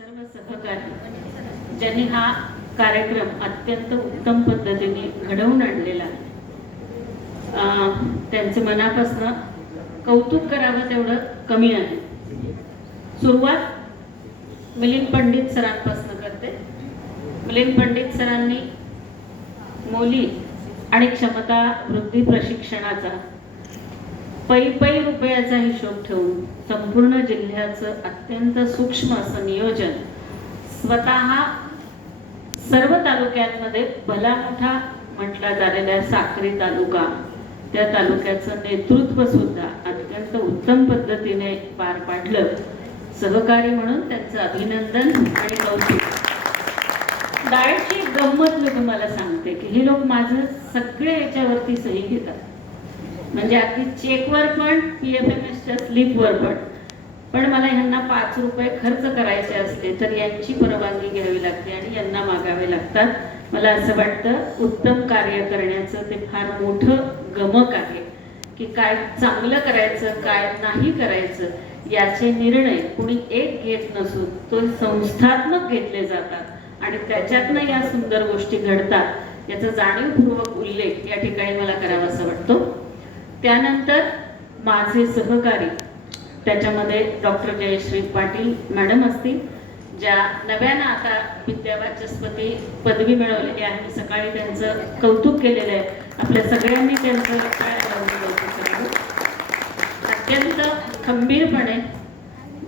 सर्व सहकारी ज्यांनी हा कार्यक्रम अत्यंत उत्तम पद्धतीने घडवून आणलेला आहे. त्यांचं मनापासून कौतुक करावं तेवढं कमी आहे. सुरुवात मिलिंद पंडित सरांपासून करते. मिलिंद पंडित सरांनी मुली आणि क्षमता वृद्धी प्रशिक्षणाचा पै पै रुपयाचा हिशोब ठेवून संपूर्ण जिल्ह्याचं अत्यंत सूक्ष्म असं नियोजन स्वतः सर्व तालुक्यांमध्ये भला मोठा म्हटला जालेला साक्री तालुका. त्या तालुक्याचं नेतृत्व सुद्धा अत्यंत उत्तम पद्धतीने पार पाडलं. सहकारी म्हणून त्यांचं अभिनंदन आणि कौतुक. डाएटची गंमत मी तुम्हाला सांगते की हे लोक माझं सगळे याच्यावरती सही घेतात. म्हणजे अगदी चेकवर पण पी एफ एम एसच्या स्लिपवर पण. पण मला ह्यांना पाच रुपये खर्च करायचे असले तर यांची परवानगी घ्यावी लागते आणि यांना मागावे लागतात. मला असं वाटतं उत्तम कार्य करण्याचं ते फार मोठं गमक आहे की काय चांगलं करायचं काय नाही करायचं याचे निर्णय कुणी एक घेत नसून तो संस्थात्मक घेतले जातात. आणि त्याच्यातनं या सुंदर गोष्टी घडतात याचा जाणीवपूर्वक उल्लेख या ठिकाणी मला करावा असं वाटतो. त्यानंतर माझे सहकारी त्याच्यामध्ये डॉक्टर जयश्री पाटील मॅडम असतील ज्या नव्यानं आता विद्यावाचस्पती पदवी मिळवलेली आहे. मी सकाळी त्यांचं कौतुक केलेलं आहे. आपल्या सगळ्यांनी त्यांचं अत्यंत खंबीरपणे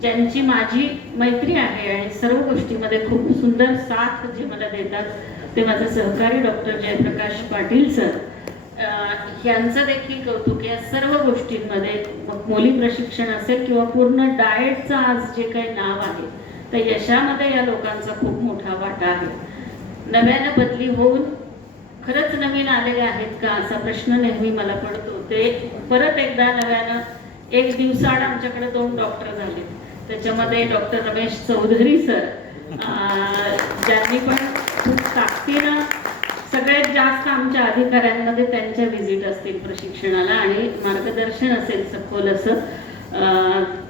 ज्यांची माझी मैत्री आहे आणि सर्व गोष्टीमध्ये खूप सुंदर साथ जे मला देतात ते माझे सहकारी डॉक्टर जयप्रकाश पाटील सर. यांचं देखील कौतुक या सर्व गोष्टींमध्ये मग मुली प्रशिक्षण असेल किंवा पूर्ण डाएटचं आज जे काही नाव आहे तर यशामध्ये या लोकांचा खूप मोठा वाटा आहे. नव्यानं बदली होऊन खरंच नवीन आलेले आहेत का असा प्रश्न नेहमी मला पडतो. ते परत एकदा नव्यानं एक दिवसाआड आमच्याकडे दोन डॉक्टर झाले त्याच्यामध्ये डॉक्टर रमेश चौधरी सर ज्यांनी पण खूप ताकदीनं सगळ्यात जास्त आमच्या अधिकाऱ्यांमध्ये त्यांच्या व्हिजिट असतील प्रशिक्षणाला आणि मार्गदर्शन असेल सखोल असं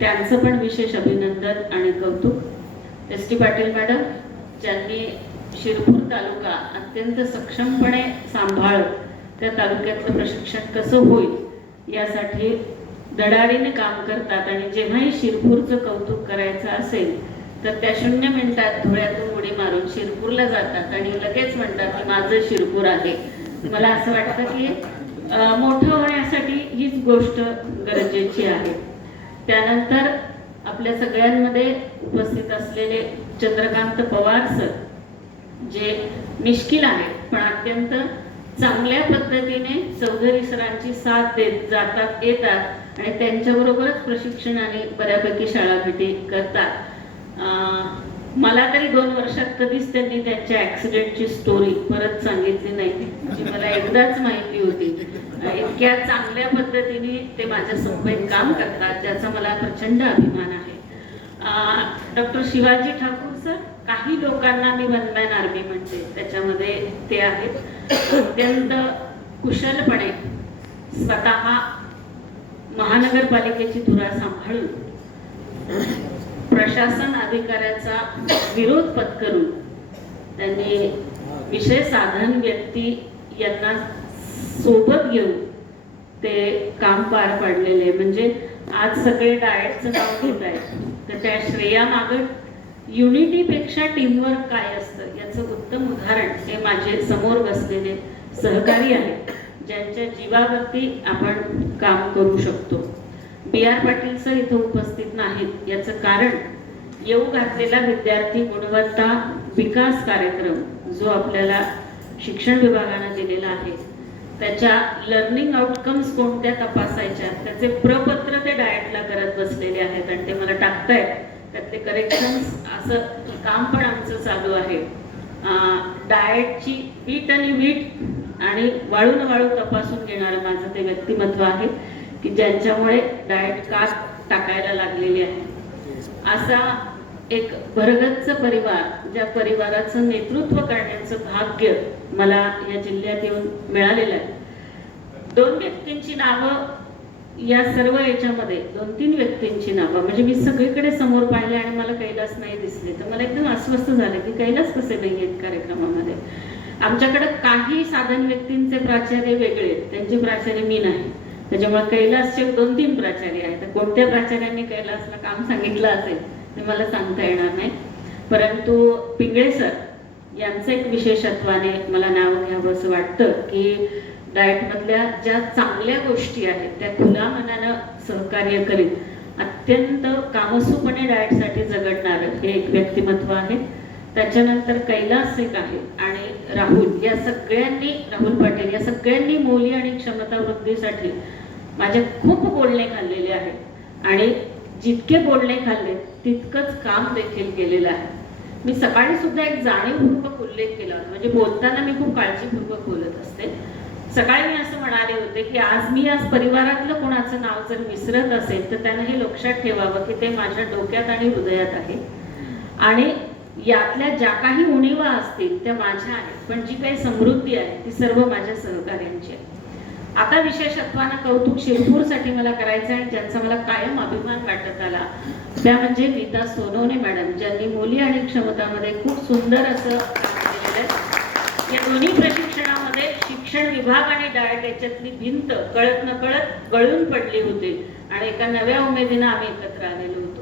त्यांचं पण विशेष अभिनंदन आणि कौतुक. एस टी पाटील मॅडम ज्यांनी शिरपूर तालुका अत्यंत सक्षमपणे सांभाळत त्या तालुक्यातलं प्रशिक्षण कसं होईल यासाठी दडारीने काम करतात आणि जेव्हाही शिरपूरचं कौतुक करायचं असेल तर त्या शून्य मिनिटात धुळ्यातून उडी मारून शिरपूरला जातात आणि लगेच म्हणतात की माझं शिरपूर आहे. मला असं वाटतं की मोठं होण्यासाठी हीच गोष्ट गरजेची आहे. त्यानंतर आपल्या सगळ्यांमध्ये उपस्थित असलेले चंद्रकांत पवार सर जे मिश्किल आहेत पण अत्यंत चांगल्या पद्धतीने चौधरी सरांची साथ देत जातात येतात आणि त्यांच्याबरोबरच प्रशिक्षण आणि बऱ्यापैकी शाळा भेटी करतात. मला तरी दोन वर्षात कधीच त्यांनी त्यांच्या ऍक्सिडेंटची स्टोरी परत सांगितली नाही जी मला एकदाच माहिती होती. इतक्या चांगल्या पद्धतीने ते माझ्या समवेत काम करतात ज्याचा मला प्रचंड अभिमान आहे. डॉक्टर शिवाजी ठाकूर सर काही लोकांना मी वनमॅन आर्मी म्हणते त्याच्यामध्ये ते आहेत. अत्यंत कुशलपणे स्वतः महानगरपालिकेची धुरा सांभाळून प्रशासन अधिकाऱ्याचा विरोध पत्करून त्यांनी विषय साधन व्यक्ती यांना सोबत घेऊन ते काम पार पाडलेले. म्हणजे आज सगळे डाएटचं नाव घेत आहेत तर त्या श्रेया मागट युनिटीपेक्षा टीमवर्क काय असतं याचं उत्तम उदाहरण हे माझे समोर बसलेले सहकारी आहेत ज्यांच्या जीवावरती आपण काम करू शकतो. बी आर पाटील सर इथं उपस्थित नाहीत. याचं कारण येऊ घातलेला विद्यार्थी गुणवत्ता विकास कार्यक्रम जो आपल्याला शिक्षण विभागानं दिलेला आहे. त्याच्या लर्निंग आउटकम्स कोणत्या तपासायच्या त्याचे प्रपत्र ते डाएटला करत बसलेले आहेत आणि ते मला टाकतायत. त्यातले करेक्शन्स असं काम पण आमचं चालू आहे. डाएटची वीट आणि वीट आणि वाळून वाळू तपासून घेणारं माझं ते व्यक्तिमत्व आहे. की ज्यांच्यामुळे डाएट कास्ट टाकायला लागलेली आहे. असा एक भरगच्च परिवार ज्या परिवाराचं नेतृत्व करण्याचं भाग्य मला या जिल्ह्यात येऊन मिळालेलं आहे. दोन व्यक्तींची नावं या सर्व याच्यामध्ये दोन तीन व्यक्तींची नावं म्हणजे मी सगळीकडे समोर पाहिले आणि मला कैलास नाही दिसले. तर मला एकदम अस्वस्थ झाले की कैलास कसे नाही आहेत कार्यक्रमामध्ये? आमच्याकडे काही साधन व्यक्तींचे प्राचार्य वेगळे आहेत. त्यांचे प्राचार्य मी नाही. त्याच्यामुळे कैलासचे दोन तीन प्राचार्य आहेत. तर कोणत्या प्राचार्यांनी कैलासला काम सांगितलं असेल ते मला सांगता येणार नाही. परंतु पिंगळे सर यांचं एक विशेषत्वाने मला नाव घ्यावं असं वाटतं की डाएटमधल्या ज्या चांगल्या गोष्टी आहेत त्या खुला मनानं सहकार्य करीत अत्यंत कामसूपणे डाएटसाठी जगडणारं हे एक व्यक्तिमत्व आहे. त्याच्यानंतर कैलास एक आहे आणि राहुल. या सगळ्यांनी राहुल पाटील या सगळ्यांनी मौली आणि क्षमता वृद्धीसाठी माझे खूप बोलणे खाल्लेले आहेत. आणि जितके बोलणे खाल्ले तितकंच काम देखील केलेलं आहे. मी सकाळी सुद्धा एक जाणीवपूर्वक उल्लेख केला होता. म्हणजे बोलताना मी खूप काळजीपूर्वक बोलत असते. सकाळी मी असं म्हणाले होते की आज मी आज परिवारातलं कोणाचं नाव जर विसरत असेल तर त्यांना हे लक्षात ठेवावं की ते माझ्या डोक्यात आणि हृदयात आहे. आणि यातल्या ज्या काही उणीवा असतील त्या माझ्या आहेत. पण जी काही समृद्धी आहे ती सर्व माझ्या सहकार्यांची आहे. आता विशेषत्वानं कौतुक शिरपूरसाठी मला करायचं आहे ज्यांचा मला कायम अभिमान वाटत आला त्या म्हणजे नीता सोनवणे मॅडम ज्यांनी मुली आणि क्षमतामध्ये खूप सुंदर असं या दोन्ही प्रशिक्षणामध्ये शिक्षण विभाग आणि डायट याच्यातली भिंत कळत न कळत गळून पडली होती आणि एका नव्या उमेदीनं आम्ही एकत्र आलेलो होतो.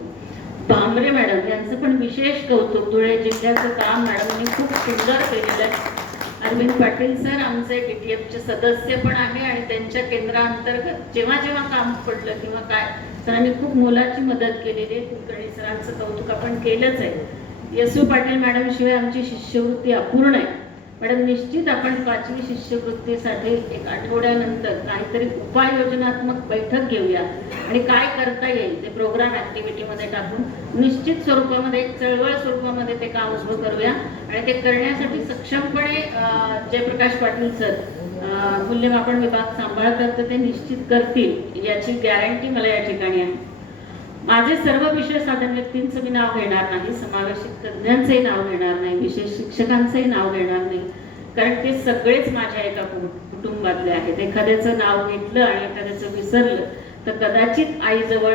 भांबरे मॅडम यांचं पण विशेष कौतुक धुळे जिल्ह्याचं काम मॅडमनी खूप सुंदर केलेलं आहे. अरविंद पाटील सर आमचे डीटीएफचे सदस्य पण आहे आणि त्यांच्या केंद्रांतर्गत जेव्हा जेव्हा काम पडलं किंवा काय सरांनी खूप मोलाची मदत केलेली आहे. कुलकर्णी सरांचं कौतुक आपण केलंच आहे. यसू पाटील मॅडम शिवाय आमची शिष्यवृत्ती अपूर्ण आहे. मॅडम निश्चित आपण पाचवी शिष्यवृत्तीसाठी एक आठवड्यानंतर काहीतरी उपाययोजनात्मक बैठक घेऊया. आणि काय करता येईल ते प्रोग्राम ऍक्टिव्हिटीमध्ये टाकून निश्चित स्वरूपामध्ये एक चळवळ स्वरूपामध्ये ते काम उभं करूया. आणि ते करण्यासाठी सक्षमपणे जयप्रकाश पाटील सर मूल्यमापन विभाग सांभाळतात तर ते निश्चित करतील याची गॅरंटी मला या ठिकाणी आहे. माझे सर्व विषय साधन व्यक्तींचं मी नाव घेणार नाही समावेशित तज्ज्ञांचंही नाव घेणार नाही विशेष शिक्षकांचंही नाव घेणार नाही. कारण ते सगळेच माझ्या एका कुटुंबातले आहेत. एखाद्याचं नाव घेतलं आणि एखाद्याचं विसरलं तर कदाचित आईजवळ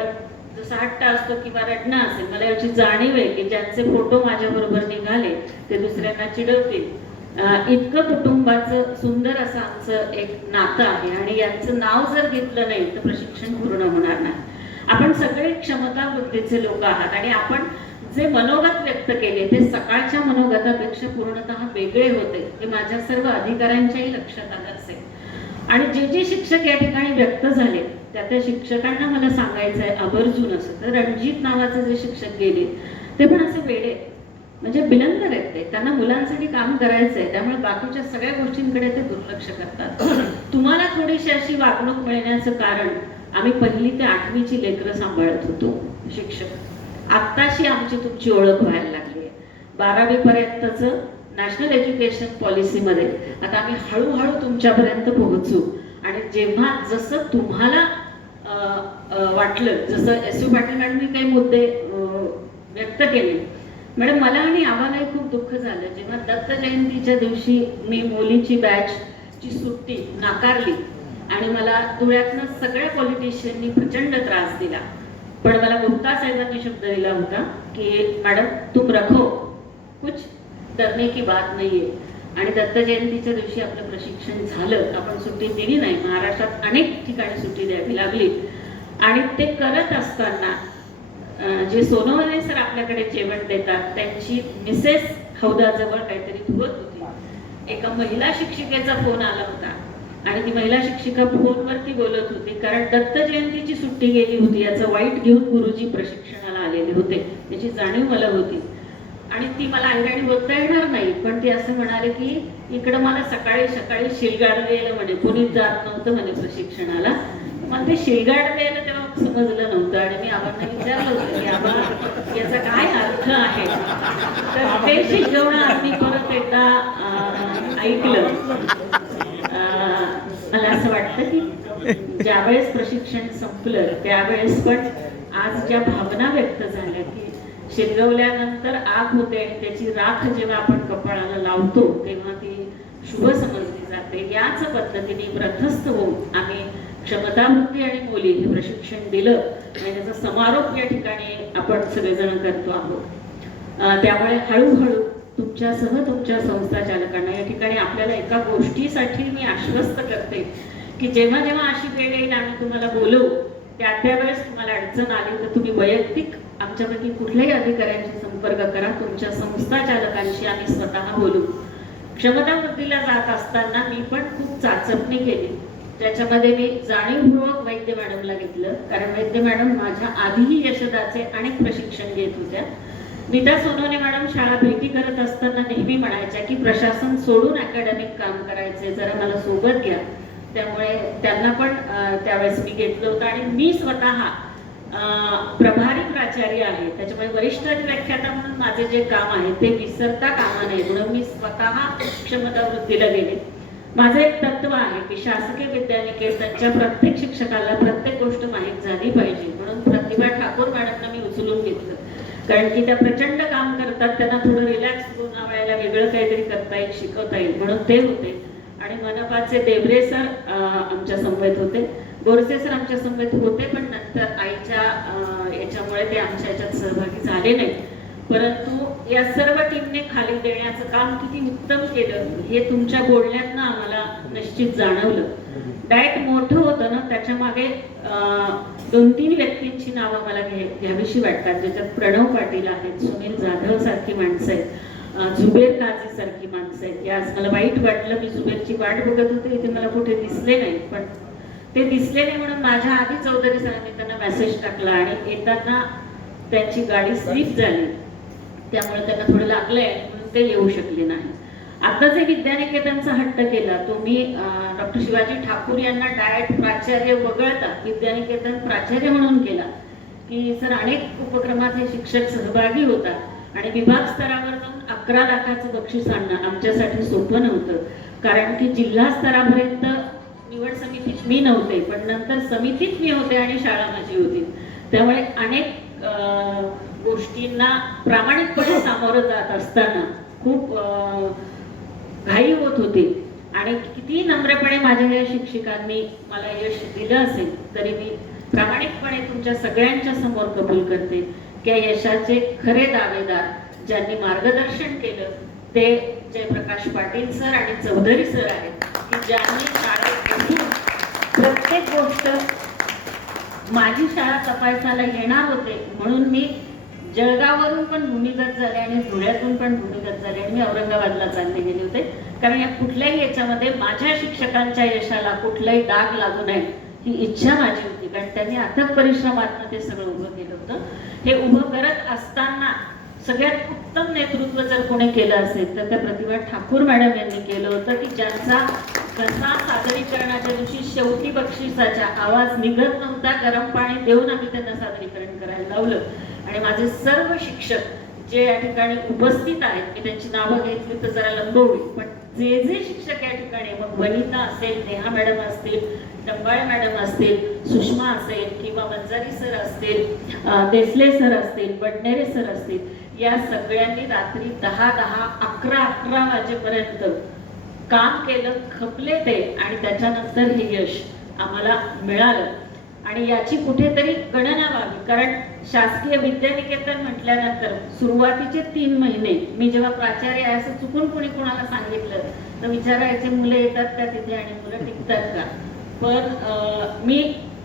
जसा हट्टा असतो किंवा रडणं असेल मला याची जाणीव आहे की ज्यांचे फोटो माझ्याबरोबर निघाले ते दुसऱ्यांना चिडवतील. इतकं कुटुंबाचं सुंदर असं आमचं एक नातं आहे आणि यांचं नाव जर घेतलं नाही तर प्रशिक्षण पूर्ण होणार नाही. आपण सगळे क्षमता वृत्तीचे लोक आहात आणि आपण जे मनोगत व्यक्त केले ते सकाळच्या मनोगतापेक्षा पूर्णतः वेगळे होते हे माझ्या सर्व अधिकाऱ्यांच्याही लक्षात आलं असेल. आणि जे जे शिक्षक या ठिकाणी व्यक्त झाले त्या त्या शिक्षकांना मला सांगायचं आहे आवर्जून असं. तर रणजित नावाचे जे शिक्षक गेले ते पण असे वेडे म्हणजे बिलंदर आहेत ते त्यांना मुलांसाठी काम करायचं आहे त्यामुळे बाकीच्या सगळ्या गोष्टींकडे ते दुर्लक्ष करतात. तुम्हाला थोडीशी अशी वागणूक मिळण्याचं कारण आम्ही पहिली ते आठवीची लेकरं सांभाळत होतो शिक्षक. आत्ताशी आमची तुमची ओळख व्हायला लागली आहे. बारावी पर्यंतचं नॅशनल एज्युकेशन पॉलिसीमध्ये आता आम्ही हळूहळू तुमच्यापर्यंत पोहोचू. आणि जेव्हा जसं तुम्हाला वाटलं जसं एस यू पाटील मॅडमनी काही मुद्दे व्यक्त केले मॅडम मला आणि आम्हालाही खूप दुःख झालं. जेव्हा दत्त जयंतीच्या दिवशी मी मुलीची बॅच ची सुट्टी नाकारली आणि मला धुळ्यातनं सगळ्या पॉलिटिशियननी प्रचंड त्रास दिला. पण मला गुप्ता साहेबांनी शब्द दिला होता की मॅडम तुम रखो. कुछ डरने की बात नाहीये. आणि दत्त जयंतीच्या दिवशी आपलं प्रशिक्षण झालं. आपण सुट्टी दिली नाही. महाराष्ट्रात अनेक ठिकाणी सुट्टी द्यावी लागली. आणि ते करत असताना जे सोनवणे सर आपल्याकडे जेवण देतात त्यांची मिसेस हौदाजवळ काहीतरी धुवत होती. एका महिला शिक्षिकेचा फोन आला होता. आणि ती महिला शिक्षिका फोनवरती बोलत होती. कारण दत्त जयंतीची सुट्टी गेली होती. याचं वाईट घेऊन गुरुजी प्रशिक्षणाला आलेले होते. त्याची जाणीव मला होती. आणि ती मला अंगाणी बोलता येणार नाही. पण ती असं म्हणाले की इकडं मला सकाळी सकाळी शिलगाड म्हणे. कोणीच जात नव्हतं म्हणे प्रशिक्षणाला. मला ते शिलगाड तेव्हा समजलं नव्हतं. आणि मी आबांना विचारलं होतं की आबा याचा काय अर्थ आहे? तर ते शिकवणं आम्ही परत एकदा ऐकलं. वाटतं की ज्यावेळेस प्रशिक्षण संपलं त्यावेळेस पण आज ज्या भावना व्यक्त झाल्या की शिरगवल्यानंतर आग होते आणि त्याची राख जेव्हा आपण कपाळाला लावतो तेव्हा ती शुभ समजली जाते. याच पद्धतीने प्रथस्थ होऊन आम्ही क्षमतावृत्ती आणि मुली हे प्रशिक्षण दिलं आणि त्याचा समारोप या ठिकाणी आपण सगळेजण करतो आहोत. त्यामुळे हळूहळू तुमच्यासह तुमच्या संस्था चालकांना या ठिकाणी आपल्याला एका गोष्टीसाठी मी आश्वस्त करते की जेव्हा जेव्हा अशी वेळ येईल आम्ही तुम्हाला बोलू त्या त्यावेळेस तुम्हाला अडचण आली तर तुम्ही वैयक्तिक आमच्यापैकी कुठल्याही अधिकाऱ्यांशी संपर्क करा तुमच्या संस्था चालकांशी आम्ही स्वतः बोलू. क्षमता वृद्धीला जात असताना मी पण खूप चाचपणी केली. त्याच्यामध्ये मी जाणीवपूर्वक वैद्य मॅडमला घेतलं कारण वैद्य मॅडम माझ्या आधीही यशदाचे अनेक प्रशिक्षण घेत होत्या. नीता सोनवणे मॅडम शाळा भेटी करत असताना नेहमी म्हणायच्या की प्रशासन सोडून अकॅडमिक काम करायचे जरा मला सोबत घ्या. त्यामुळे त्यांना पण त्यावेळेस मी घेतलं होतं. आणि मी स्वतः प्रभारी प्राचार्य आहे. त्याच्यामुळे वरिष्ठ व्याख्याता म्हणून माझे जे काम आहे ते विसरता कामा नये. म्हणून मी स्वतः क्षमता वृत्तीला गेले. माझं एक तत्व आहे की शासकीय विद्यानिकेतनच्या प्रत्येक शिक्षकाला प्रत्येक गोष्ट माहीत झाली पाहिजे. म्हणून प्रतिभा ठाकूर मॅडमना मी उचलून घेतलं. कारण की त्या प्रचंड काम करतात त्यांना थोडं रिलॅक्स वेळेला वेगळं काहीतरी करता येईल शिकवता येईल. म्हणून ते होते. आणि मनपाचे देवरे सर आमच्या समवेत होते. बोरसे सर आमच्या समवेत होते पण नंतर आईच्या याच्यामुळे ते आमच्या याच्यात सहभागी झाले नाही. परंतु या सर्व टीमने खाली देण्याचं काम किती उत्तम केलं हे तुमच्या बोलण्यातनं आम्हाला निश्चित जाणवलं. डायट मोठं होतं ना त्याच्यामागे दोन तीन व्यक्तींची नावं मला घ्यावीशी वाटतात. ज्याच्यात प्रणव पाटील आहेत सुनील जाधव सारखी माणसं आहेत. झुबेर जुबेर काझी सारखी माणसं आहेत. की आज मला वाईट वाटलं मी जुबेरची वाट बघत होते ते मला कुठे दिसले नाही पण ते दिसले नाही म्हणून माझ्या आधी चौधरी सरांनी त्यांना मेसेज टाकला आणि येताना त्यांची गाडी स्लिप झाली. त्यामुळे त्यांना थोडं लागलंय म्हणून ते येऊ शकले नाही. आता जे विद्यानिकेतनचा हट्ट केला तो मी डॉक्टर शिवाजी ठाकूर यांना डायट प्राचार्य वगळता विद्यानिकेतन प्राचार्य म्हणून केला की सर अनेक उपक्रमात हे शिक्षक सहभागी होतात. आणि विभाग स्तरावर जाऊन अकरा लाखाचं बक्षीस आणणं आमच्यासाठी सोपं नव्हतं. कारण की जिल्हा स्तरापर्यंत निवड समितीत मी नव्हते पण नंतर समितीत मी होते आणि शाळा माझी होती. त्यामुळे अनेक गोष्टींना प्रामाणिकपणे सामोरं जात असताना खूप अं, घाई होत होती. आणि किती नम्रपणे माझ्या या शिक्षकांनी मला यश दिलं असेल तरी मी प्रामाणिकपणे तुमच्या सगळ्यांच्या समोर कबूल करते. या यशाचे खरे दावेदार ज्यांनी मार्गदर्शन केलं ते जयप्रकाश पाटील सर आणि चौधरी सर आहेत की ज्यांनी शाळेत बसून प्रत्येक गोष्ट माझी शाळा तपासायला येणार होते. म्हणून मी जळगाववरून पण भूमिगत झाले आणि धुळ्यातून पण भूमिगत झाले आणि मी औरंगाबादला चालले गेले होते. कारण या कुठल्याही याच्यामध्ये माझ्या शिक्षकांच्या यशाला कुठलाही डाग लागू नये ही इच्छा माझी होती. कारण त्यांनी अथक परिश्रमातनं ते सगळं उभं केलं. होतं. हे उभं करत असताना सगळ्यात उत्तम नेतृत्व जर कोणी केलं असेल तर त्या प्रतिभा ठाकूर मॅडम यांनी केलं होतं की ज्यांचा कसा सादरीकरणाच्या दिवशी शेवटी बक्षिसाचा आवाज निघत नव्हता गरम पाणी देऊन आम्ही त्यांना सादरीकरण करायला लावलं. आणि माझे सर्व शिक्षक जे या ठिकाणी उपस्थित आहेत मी त्यांची नावं घेतली तर जरा लंबवली पण जे जे शिक्षक या ठिकाणी मग वनिता असेल नेहा मॅडम असतील डंबाळे मॅडम असतील सुषमा असेल किंवा मंजारी सर असतील देसले सर असतील बडनेरे सर असतील या सगळ्यांनी रात्री दहा दहा अकरा अकरा वाजेपर्यंत काम केलं खपले ते आणि त्याच्यानंतर हे यश आम्हाला मिळालं. आणि याची कुठेतरी गणना व्हावी कारण शासकीय विद्यानिकेतन म्हटल्यानंतर सुरुवातीचे तीन महिने मी जेव्हा प्राचार्य आहे असं चुकून कोणी कोणाला सांगितलं तर विचारायचे मुलं येतात का तिथे आणि मुलं टिकतात का? पण अं, मी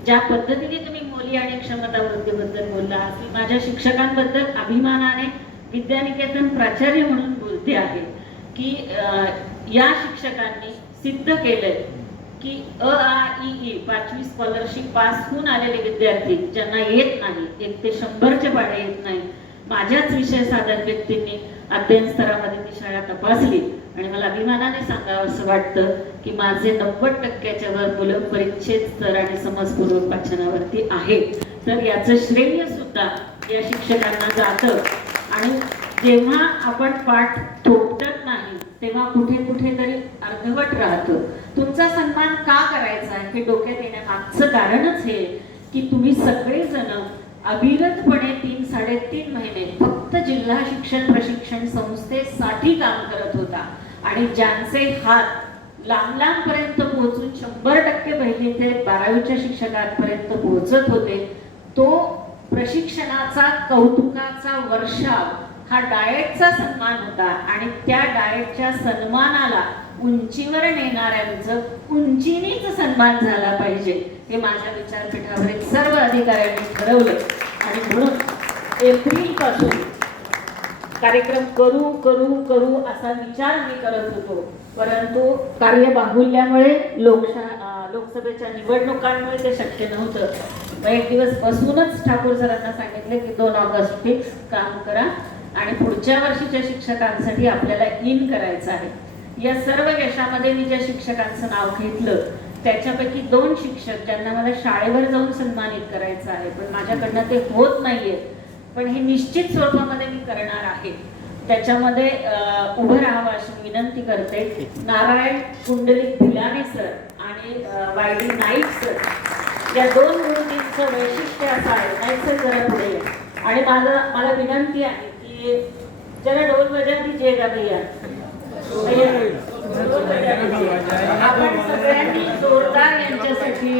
ज्या पद्धतीने तुम्ही मुली आणि क्षमता वृद्धीबद्दल बोलला मी माझ्या शिक्षकांबद्दल अभिमानाने विद्यानिकेतन प्राचार्य म्हणून बोलते आहे की अं, या शिक्षकांनी सिद्ध केलंय की अ आ इ ई पाचवी स्कॉलरशिप पास होऊन आलेले विद्यार्थी ज्यांना येत नाही एक ते शंभरचे पाडे येत नाही माझ्याच विषय साधन व्यक्तींनी अध्ययन स्तरामध्ये ती शाळा तपासली. आणि मला अभिमानाने सांगावं असं वाटतं की माझे नव्वद टक्क्याच्या वर मुलं परीक्षेत स्तर आणि समजपूर्वक वाचनावरती आहेत. तर याचं श्रेय सुद्धा या शिक्षकांना जातं. आणि जेव्हा आपण पाठ थोपटत नाही तेव्हा कुठे कुठे तरी अर्धवट राहतो. तुमचा सन्मान का करायचा आहे हे डोक्यात येण्यामागचं कारणच हे की तुम्ही सगळेजण अविरतपणे तीन साडेतीन महिने फक्त जिल्हा शिक्षण प्रशिक्षण संस्थेसाठी काम करत होता. आणि ज्यांचे हात लांब लांबपर्यंत पोहोचून शंभर टक्के पहिले ते बारावीच्या शिक्षकांपर्यंत पोहोचत होते तो प्रशिक्षणाचा कौतुकाचा वर्षाव हा डाएटचा सन्मान होता. आणि त्या डाएटच्या सन्मानाला उंचीवर नेणाऱ्यांचं उंचीनेच सन्मान झाला पाहिजे हे माझ्या विचारपीठावरील सर्व अधिकाऱ्यांनी ठरवलं. आणि म्हणून एप्रिलपासून कार्यक्रम करू करू करू असा विचार मी करत होतो. परंतु कार्यबाहुल्यामुळे लोकशा लोकसभेच्या निवडणुकांमुळे ते शक्य नव्हतं. मग एक दिवस बसूनच ठाकूर सरांना सांगितले की दोन ऑगस्ट फिक्स काम करा आणि पुढच्या वर्षीच्या शिक्षकांसाठी आपल्याला इन करायचं आहे. या सर्व यशामध्ये मी ज्या शिक्षकांचं नाव घेतलं त्याच्यापैकी दोन शिक्षक ज्यांना मला शाळेवर जाऊन सन्मानित करायचं आहे. पण माझ्याकडनं ते होत नाहीये. पण हे निश्चित स्वरूपामध्ये करणार आहे. त्याच्यामध्ये उभं राहावं अशी विनंती करते. नारायण कुंडलिक भिलाने सर आणि वायडी नाईक सर या दोन मूर्तींचं वैशिष्ट्य असं आहे. नाईक सर जरा पुढे आणि माझं मला विनंती आहे की जरा डोल बजा दीजिएगा भैया भैया, आपण सगळ्यांनी जोरदार यांच्यासाठी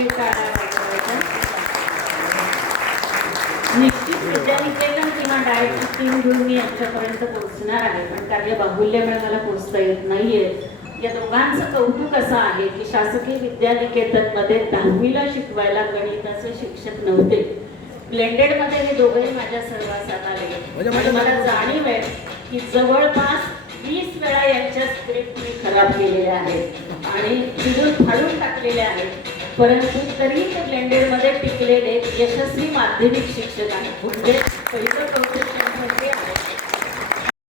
निश्चित विद्यानिकेतन किंवा डायटची टीम घेऊन मी यांच्यापर्यंत पोहोचणार आहे. पण कार्य बाहुल्यामुळे मला पोहोचता येत नाहीये. या दोघांचं कौतुक असं आहे की शासकीय विद्यानिकेतनमध्ये दहावीला शिकवायला गणिताचे शिक्षक नव्हते. ब्लेंडेडमध्ये हे दोघंही माझ्या सहवासात आले आणि मला जाणीव आहे की जवळपास वीस वेळा यांच्या स्क्रिप्ट मी खराब केलेल्या आहेत. आणि तिथून फाडून टाकलेल्या आहेत. परंतु तरी ते ब्लेंडेडमध्ये टिकलेले यशस्वी माध्यमिक शिक्षक आहेत. म्हणजे पहिलं कौशल्य आहे म्हणजे